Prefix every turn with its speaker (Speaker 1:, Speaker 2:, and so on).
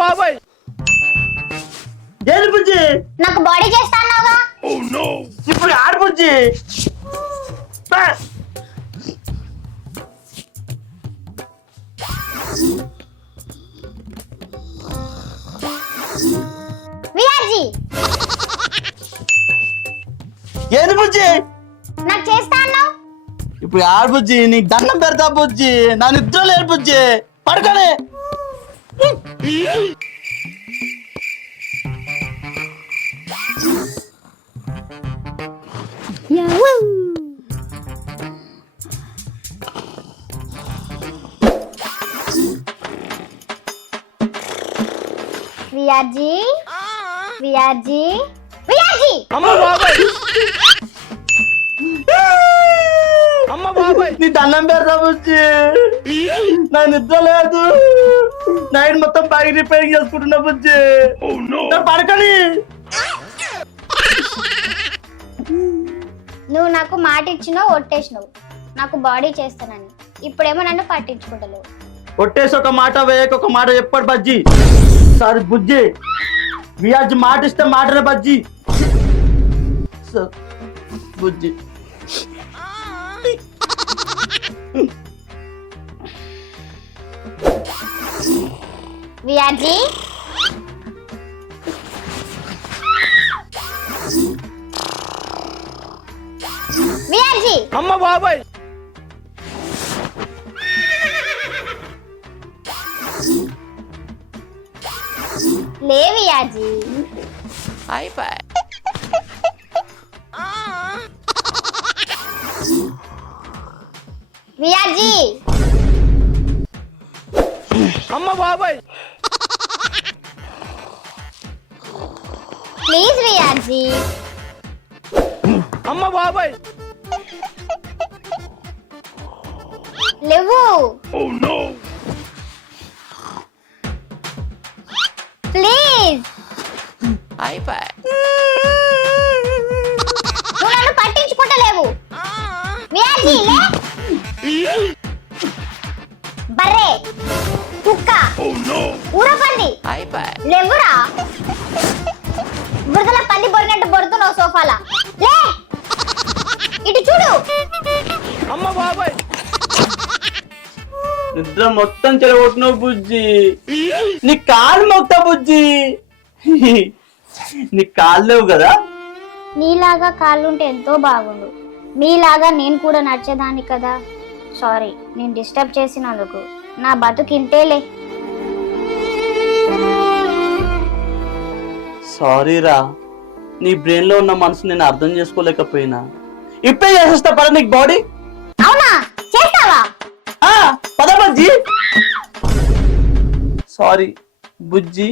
Speaker 1: బాబాయ్.
Speaker 2: ఏది బుజ్జి?
Speaker 3: నాకు బాడీ చేస్తా అన్నావుగా
Speaker 2: ఇప్పుడు ఆడు బుజ్జి.
Speaker 3: విఆర్జీ
Speaker 2: ఏది బుజ్జి?
Speaker 3: నాకు చేస్తా అన్నావు
Speaker 2: ఇప్పుడు ఆడు బుజ్జి నీకు దండం పెడతా బుజ్జి. నా నిద్ర లేరు బుజ్జి. పడుకోనే
Speaker 3: విఆర్జీ విఆర్జీ విఆర్జీ
Speaker 1: అమ్మ బాబాయ్ అమ్మ బాబాయ్
Speaker 2: నీ దండం పెడతా బుజ్జి నా నిద్ర లేదు నైట్ మొత్తం బాగా రిపేరింగ్ చేసుకుంటున్నా బుజ్జి. నా పడకని.
Speaker 3: నువ్వు నాకు మాట ఇచ్చినావు ఒట్టేసినావు. నాకు బాడీ చేస్తానని. ఇప్పుడేమో నన్ను పట్టించుకుంటలేవు.
Speaker 2: కొట్టేసి ఒక మాట వేయక ఒక మాట చెప్పాడు బజ్జి. సారీ బుజ్జి. వియాజ్ మాట ఇస్తే మాటనే బజ్జి. స- బుజ్జి
Speaker 3: విఆర్జీ విఆర్జీ
Speaker 1: అమ్మ బాబాయ్
Speaker 3: లే విఆర్జీ
Speaker 1: అయిపోయి
Speaker 3: విఆర్జీ
Speaker 1: అమ్మ బాబాయ్
Speaker 3: ప్లీజ్ విఆర్జీ
Speaker 1: అమ్మ బాబాయ్.
Speaker 3: లేవు. ప్లీజ్.
Speaker 1: అయిపోయి
Speaker 3: నువ్వు నన్ను పట్టించుకుంటలేవు విఆర్జీ లే. బర్రే కుక్క ఊరపంది
Speaker 1: అయిపోయి
Speaker 3: లేవురా. సోఫాలా? లే! ఇటు చూడు!
Speaker 1: అమ్మ బాబాయ్!
Speaker 2: నిద్ర మొత్తం చెలగొట్టినావు బుజ్జి. నీ కాలు మొక్తా బుజ్జి. నీ కాళ్ళు లేవు కదా?
Speaker 3: నీలాగా కాళ్ళుంటే ఎంతో బాగుండు. మీలాగా నేను కూడా నడిచేదాన్ని కదా. సారీ నేను డిస్టర్బ్ చేసినందుకు. నా బతుకు ఇంతేలే.
Speaker 2: సారీ రా నీ బ్రెయిన్లో ఉన్న మనసు నేను అర్థం చేసుకోలేకపోయినా. ఇప్పుడే చేసేస్తా పద నీకు బాడీ
Speaker 3: అవునా? చేస్తావా?
Speaker 2: ఆ, పద బుజ్జి. సారీ బుజ్జి.